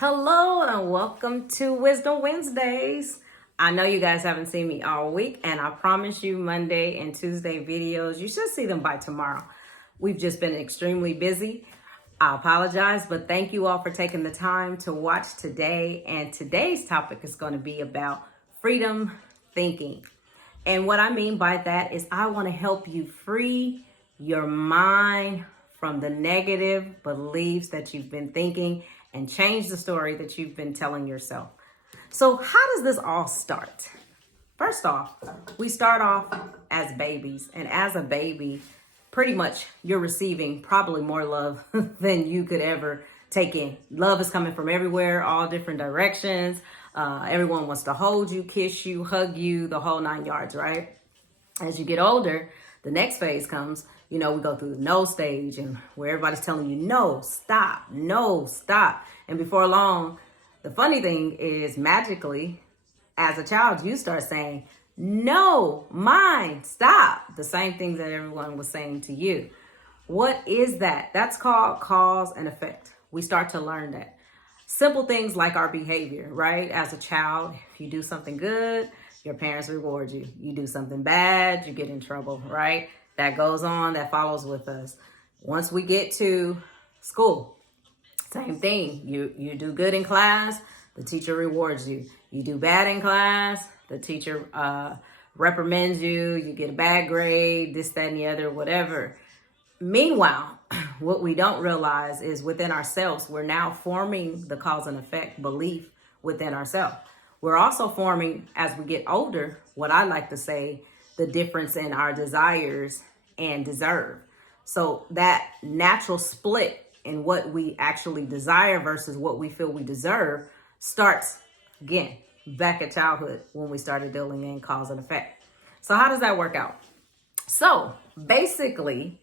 Hello and welcome to Wisdom Wednesdays. I know you guys haven't seen me all week, and I promise you Monday and Tuesday videos, you should see them by tomorrow. We've just been extremely busy. I apologize, but thank you all for taking the time to watch today. And today's topic is going to be about freedom thinking. And what I mean by that is I want to help you free your mind from the negative beliefs that you've been thinking and change the story that you've been telling yourself. So how does this all start? First off, we start off as babies, and as a baby, pretty much you're receiving probably more love than you could ever take in. Love is coming from everywhere, all different directions. Everyone wants to hold you, kiss you, hug you, the whole 9 yards, right? As you get older, the next phase comes. We go through the no stage, and where everybody's telling you, no, stop, no, stop. And before long, the funny thing is magically, as a child, you start saying, no, mine, stop. The same things that everyone was saying to you. What is that? That's called cause and effect. We start to learn that. Simple things like our behavior, right? As a child, if you do something good, your parents reward you. You do something bad, you get in trouble, right? That goes on, that follows with us. Once we get to school, same thing. You do good in class, the teacher rewards you. You do bad in class, the teacher reprimands you. You get a bad grade, this, that, and the other, whatever. Meanwhile, what we don't realize is within ourselves, we're now forming the cause and effect belief within ourselves. We're also forming, as we get older, what I like to say, the difference in our desires and deserve. So that natural split in what we actually desire versus what we feel we deserve starts, again, back at childhood when we started dealing in cause and effect. So how does that work out? So basically,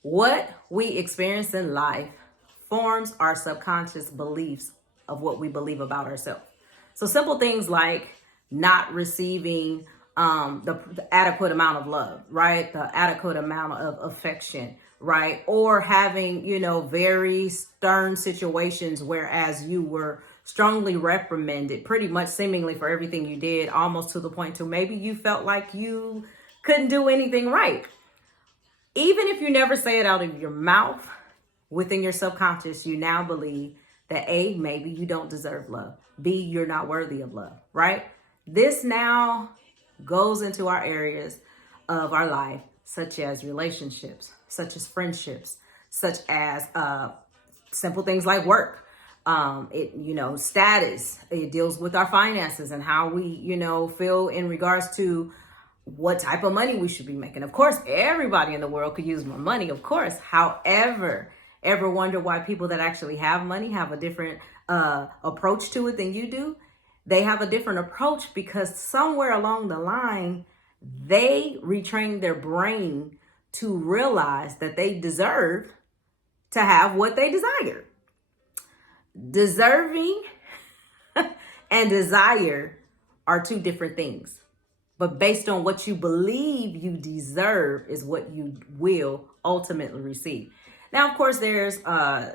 what we experience in life forms our subconscious beliefs of what we believe about ourselves. So simple things like not receiving the adequate amount of love, right? The adequate amount of affection, right? Or having, very stern situations, whereas you were strongly reprimanded pretty much seemingly for everything you did, almost to the point to maybe you felt like you couldn't do anything right. Even if you never say it out of your mouth, within your subconscious, you now believe that A, maybe you don't deserve love. B, you're not worthy of love, right? This now goes into our areas of our life, such as relationships, such as friendships, such as simple things like work. Status. It deals with our finances and how we, feel in regards to what type of money we should be making. Of course, everybody in the world could use more money, of course. However, ever wonder why people that actually have money have a different approach to it than you do? They have a different approach because somewhere along the line, they retrained their brain to realize that they deserve to have what they desire. Deserving and desire are two different things. But based on what you believe you deserve is what you will ultimately receive. Now, of course, there's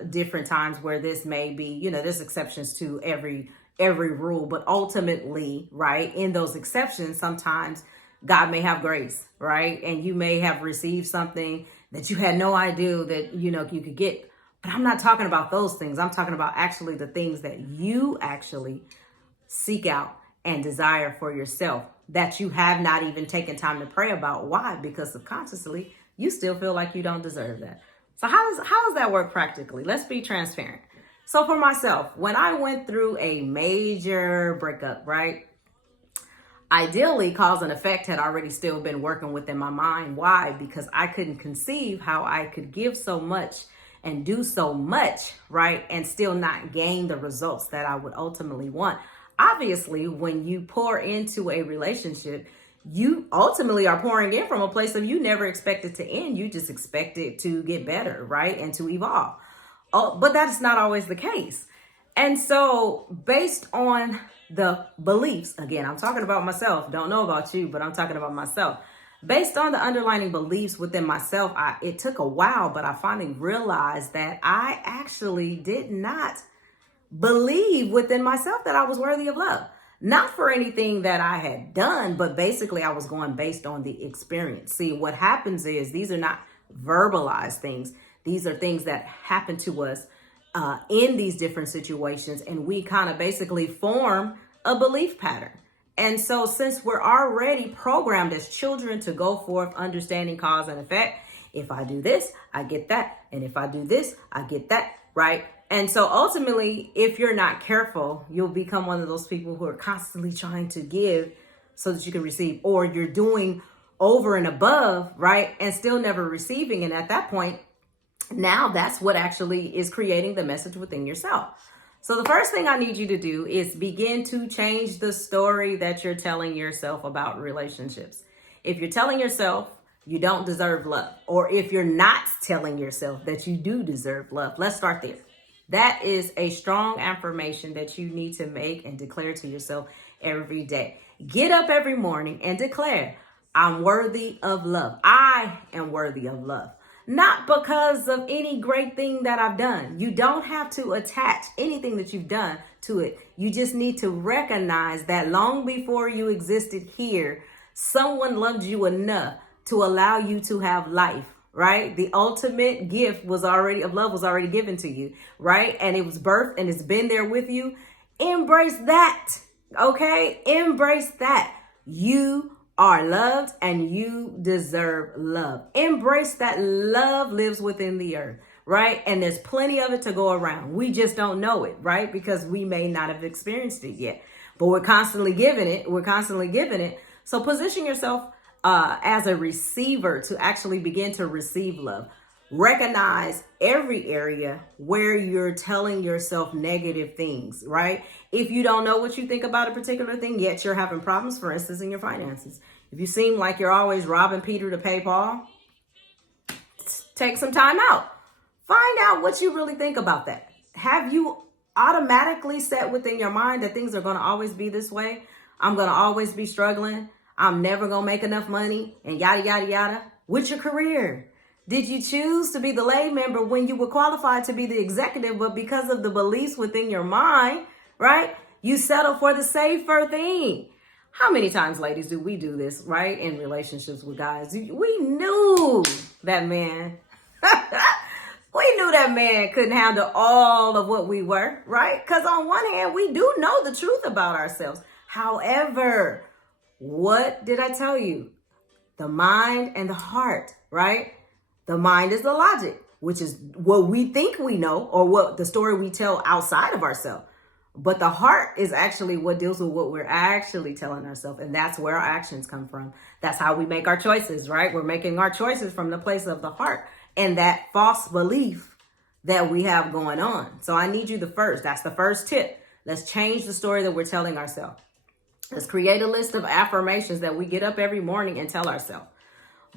different times where this may be, there's exceptions to every rule, but ultimately, right, in those exceptions, sometimes God may have grace, right? And you may have received something that you had no idea that, you could get. But I'm not talking about those things. I'm talking about actually the things that you actually seek out and desire for yourself that you have not even taken time to pray about. Why? Because subconsciously, you still feel like you don't deserve that. So how does that work practically? Let's be transparent. So for myself, when I went through a major breakup, right? Ideally, cause and effect had already still been working within my mind. Why? Because I couldn't conceive how I could give so much and do so much, right? And still not gain the results that I would ultimately want. Obviously, when you pour into a relationship, you ultimately are pouring in from a place of you never expect it to end. You just expect it to get better, right? And to evolve. Oh, but that's not always the case. And so based on the beliefs, again, I'm talking about myself. Don't know about you, but I'm talking about myself. Based on the underlying beliefs within myself, it took a while, but I finally realized that I actually did not believe within myself that I was worthy of love. Not for anything that I had done, but basically I was going based on the experience. See, what happens is these are not verbalized things. These are things that happen to us in these different situations, and we kind of basically form a belief pattern. And so since we're already programmed as children to go forth understanding cause and effect, if I do this, I get that. And if I do this, I get that, right? And so ultimately, if you're not careful, you'll become one of those people who are constantly trying to give so that you can receive, or you're doing over and above, right? And still never receiving. And at that point, now that's what actually is creating the message within yourself. So the first thing I need you to do is begin to change the story that you're telling yourself about relationships. If you're telling yourself you don't deserve love, or if you're not telling yourself that you do deserve love, let's start there. That is a strong affirmation that you need to make and declare to yourself every day. Get up every morning and declare, I'm worthy of love. I am worthy of love. Not because of any great thing that I've done. You don't have to attach anything that you've done to it. You just need to recognize that long before you existed here, someone loved you enough to allow you to have life, right? The ultimate gift of love was already given to you, right? And it was birthed and it's been there with you. Embrace that, okay? Embrace that. You are loved and you deserve love. Embrace that love lives within the earth, right? And there's plenty of it to go around. We just don't know it, right? Because we may not have experienced it yet, but we're constantly giving it. So position yourself as a receiver to actually begin to receive love. Recognize every area where you're telling yourself negative things, right? If you don't know what you think about a particular thing, yet you're having problems, for instance, in your finances. If you seem like you're always robbing Peter to pay Paul, take some time out. Find out what you really think about that. Have you automatically set within your mind that things are going to always be this way? I'm going to always be struggling. I'm never going to make enough money, and yada, yada, yada. With your career, did you choose to be the lay member when you were qualified to be the executive, but because of the beliefs within your mind, right, you settle for the safer thing? How many times, ladies, do we do this, right, in relationships with guys? We knew that man. We knew that man couldn't handle all of what we were, right? Because on one hand, we do know the truth about ourselves. However, what did I tell you? The mind and the heart, right? The mind is the logic, which is what we think we know, or what the story we tell outside of ourselves. But the heart is actually what deals with what we're actually telling ourselves. And that's where our actions come from. That's how we make our choices, right? We're making our choices from the place of the heart and that false belief that we have going on. So I need you that's the first tip. Let's change the story that we're telling ourselves. Let's create a list of affirmations that we get up every morning and tell ourselves.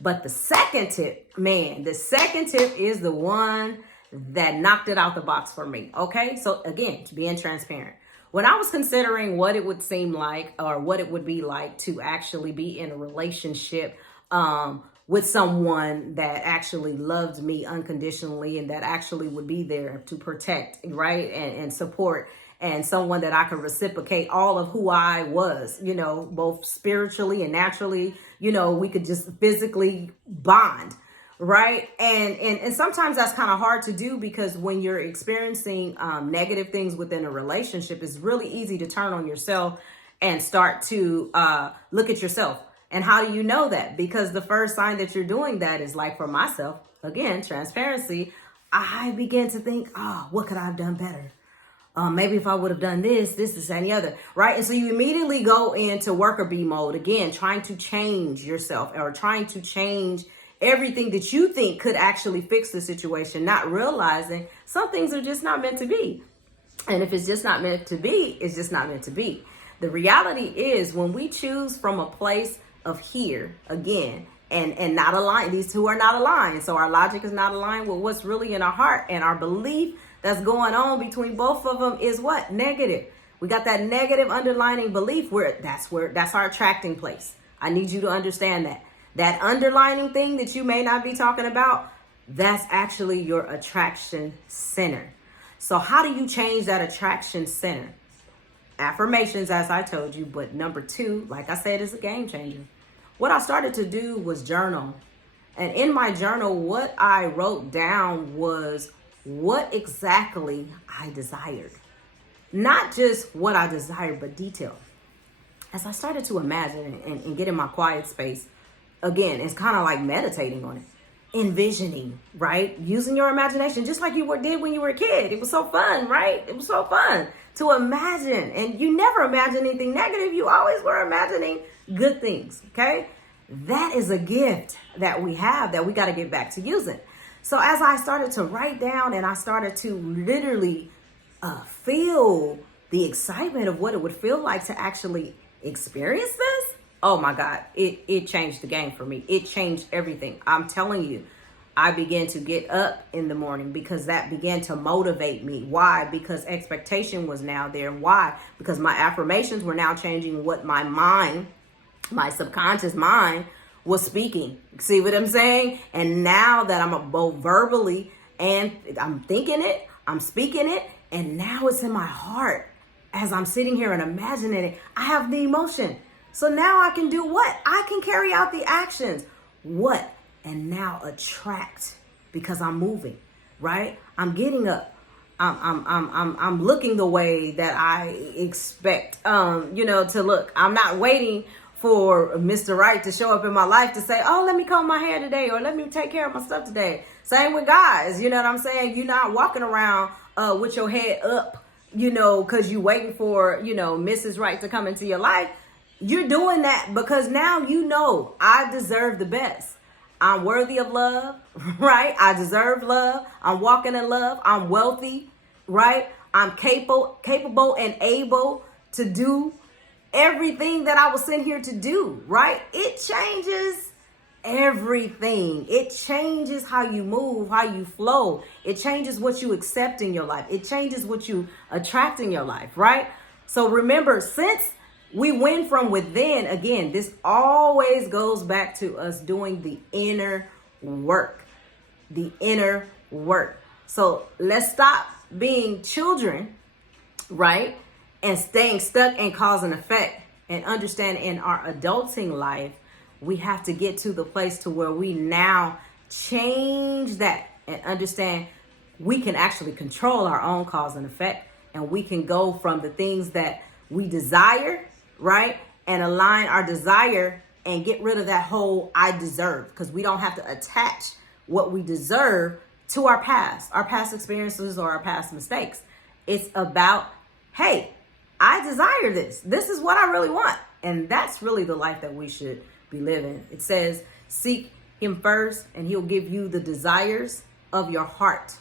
But the second tip is the one that knocked it out the box for me. Okay. So again, being transparent. When I was considering what it would seem like, or what it would be like to actually be in a relationship with someone that actually loved me unconditionally and that actually would be there to protect, right, and support, and someone that I could reciprocate all of who I was, both spiritually and naturally, we could just physically bond. Right. And sometimes that's kind of hard to do, because when you're experiencing negative things within a relationship, it's really easy to turn on yourself and start to look at yourself. And how do you know that? Because the first sign that you're doing that is, like, for myself, again, transparency, I began to think, what could I have done better? Maybe if I would have done this, and the other, right? And so you immediately go into worker bee mode, again, trying to change yourself, or trying to change everything that you think could actually fix the situation, not realizing some things are just not meant to be. And if it's just not meant to be, it's just not meant to be. The reality is, when we choose from a place of here, again, and not aligned, these two are not aligned. So our logic is not aligned with what's really in our heart, and our belief that's going on between both of them is what? Negative. We got that negative underlining belief that's our attracting place. I need you to understand that. That underlining thing that you may not be talking about, that's actually your attraction center. So how do you change that attraction center? Affirmations, as I told you, but number two, like I said, is a game changer. What I started to do was journal. And in my journal, what I wrote down was what exactly I desired. Not just what I desired, but detail. As I started to imagine and get in my quiet space, again, it's kind of like meditating on it, envisioning, right? Using your imagination, just like you did when you were a kid. It was so fun, right? It was so fun to imagine. And you never imagined anything negative. You always were imagining good things, okay? That is a gift that we have that we got to get back to using. So as I started to write down and I started to literally feel the excitement of what it would feel like to actually experience this, oh my God, it changed the game for me. It changed everything. I'm telling you, I began to get up in the morning because that began to motivate me. Why? Because expectation was now there. Why? Because my affirmations were now changing what my mind, my subconscious mind, was speaking. See what I'm saying? And now that I'm both verbally and I'm thinking it, I'm speaking it, and now it's in my heart. As I'm sitting here and imagining it, I have the emotion. So now I can do what? I can carry out the actions. What? And now attract, because I'm moving, right? I'm getting up. I'm looking the way that I expect, to look. I'm not waiting for Mr. Right to show up in my life to say, oh, let me comb my hair today, or let me take care of my stuff today. Same with guys, you know what I'm saying? You're not walking around with your head up, because you're waiting for, Mrs. Right to come into your life. You're doing that because now I deserve the best. I'm worthy of love, right? I deserve love. I'm walking in love. I'm wealthy, right? I'm capable and able to do everything that I was sent here to do, right? It changes everything. It changes how you move, how you flow. It changes what you accept in your life. It changes what you attract in your life, right? So remember, since we win from within, again, this always goes back to us doing the inner work. The inner work. So let's stop being children, right? And staying stuck and cause and effect, and understand in our adulting life, we have to get to the place to where we now change that and understand we can actually control our own cause and effect, and we can go from the things that we desire, right? And align our desire and get rid of that whole I deserve, because we don't have to attach what we deserve to our past experiences or our past mistakes. It's about, hey, I desire this. This is what I really want. And that's really the life that we should be living. It says, seek him first and he'll give you the desires of your heart.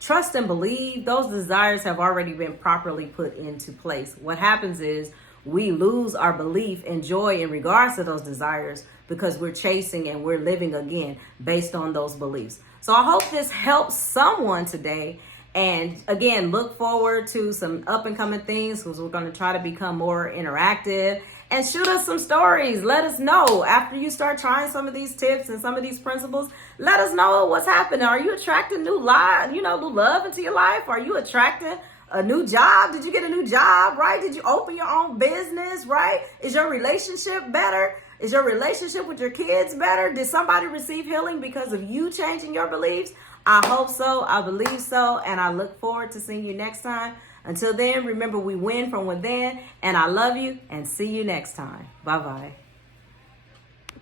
Trust and believe those desires have already been properly put into place. What happens is we lose our belief and joy in regards to those desires because we're chasing and we're living again based on those beliefs. So I hope this helps someone today. And again, look forward to some up and coming things, because we're going to try to become more interactive, and shoot us some stories. Let us know after you start trying some of these tips and some of these principles. Let us know what's happening. Are you attracting new love into your life? Are you attracting a new job? Did you get a new job, right? Did you open your own business, right? Is your relationship better? Is your relationship with your kids better? Did somebody receive healing because of you changing your beliefs? I hope so. I believe so. And I look forward to seeing you next time. Until then, remember, we win from within. And I love you, and see you next time. Bye-bye.